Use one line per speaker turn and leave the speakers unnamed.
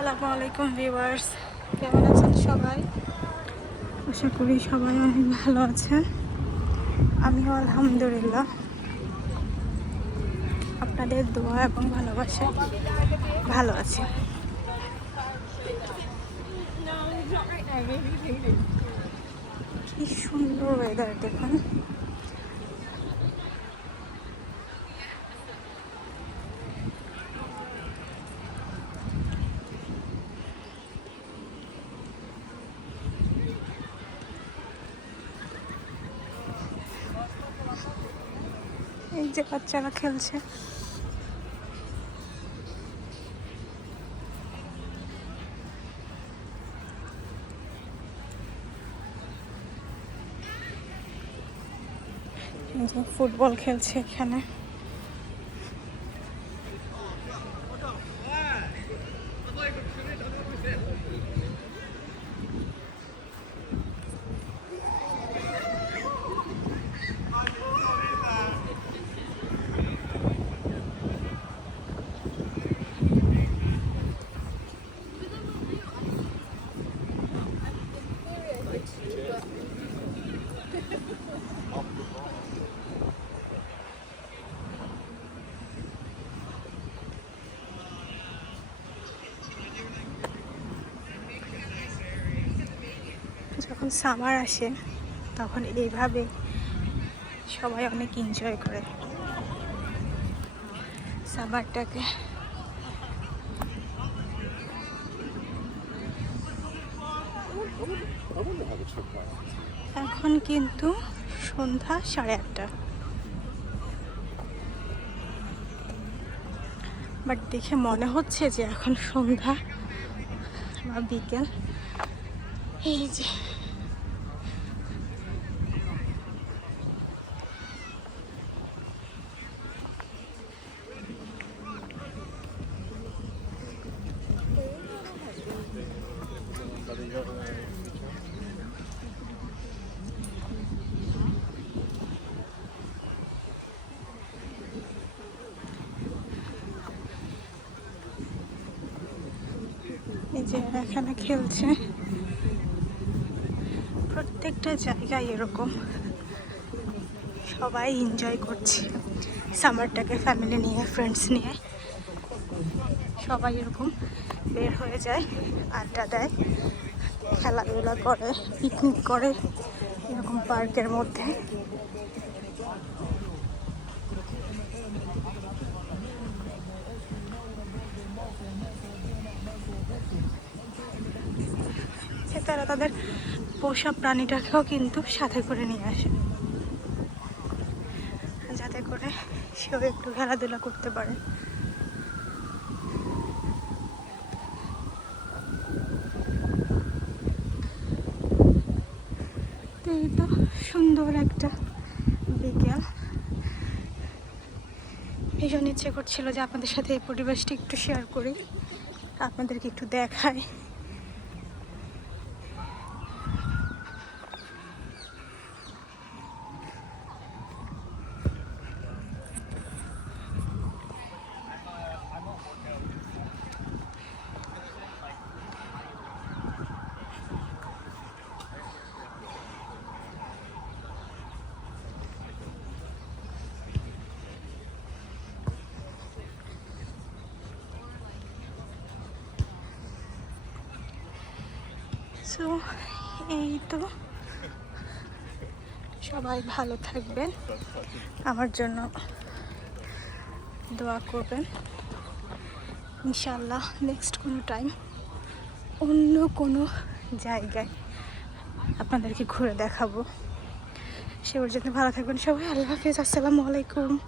আসসালামু আলাইকুম ভিউয়ার্স। কেমন আছেন সবাই? আশা করি সবাই অনেক ভালো আছেন। আমিও আলহামদুলিল্লাহ। আপনাদের দোয়া এবং ভালোবাসা ভালো আছে। কি সুন্দর ওয়েদার দেখুন। এই যে বাচ্চারা খেলছে। ফুটবল খেলছে এখানে। যখন সামার আসে, তখন এইভাবে সবাই অনেক এনজয় করে। সামারটাকে এখন কিন্তু সন্ধ্যা সাড়ে আটটা। বাট দেখে মনে হচ্ছে যে এখন সন্ধ্যা বা বিকেল। এই যে। যে এখানে খেলছে। প্রত্যেকটা জায়গায় এরকম। সবাই এনজয় করছে। সামারটাকে ফ্যামিলি নিয়ে ফ্রেন্ডস নিয়ে। সবাই এরকম বের হয়ে যায়, আড্ডা দেয়। খেলাধুলা করে পিকনিক করে এরকম পার্কের মধ্যে। তারা তাদের পোষা প্রাণীটাকেও কিন্তু সাথে করে নিয়ে আসে। যাতে করে সেও একটু খেলাধুলা করতে পারে। এই তো সুন্দর একটা বিকেল। ভীষণ ইচ্ছে করছিল যে আপনাদের সাথে এই পরিবেশটি একটু শেয়ার করি, আপনাদেরকে একটু দেখাই। সো, এই তো। সবাই ভালো থাকবেন। আমার জন্য দোয়া করবেন। ইনশাল্লাহ নেক্সট কোনো টাইম অন্য কোনো জায়গায় আপনাদেরকে ঘুরে দেখাবো। সে পর্যন্ত ভালো থাকবেন সবাই। আল্লাহ হাফিজ। আসসালামু আলাইকুম।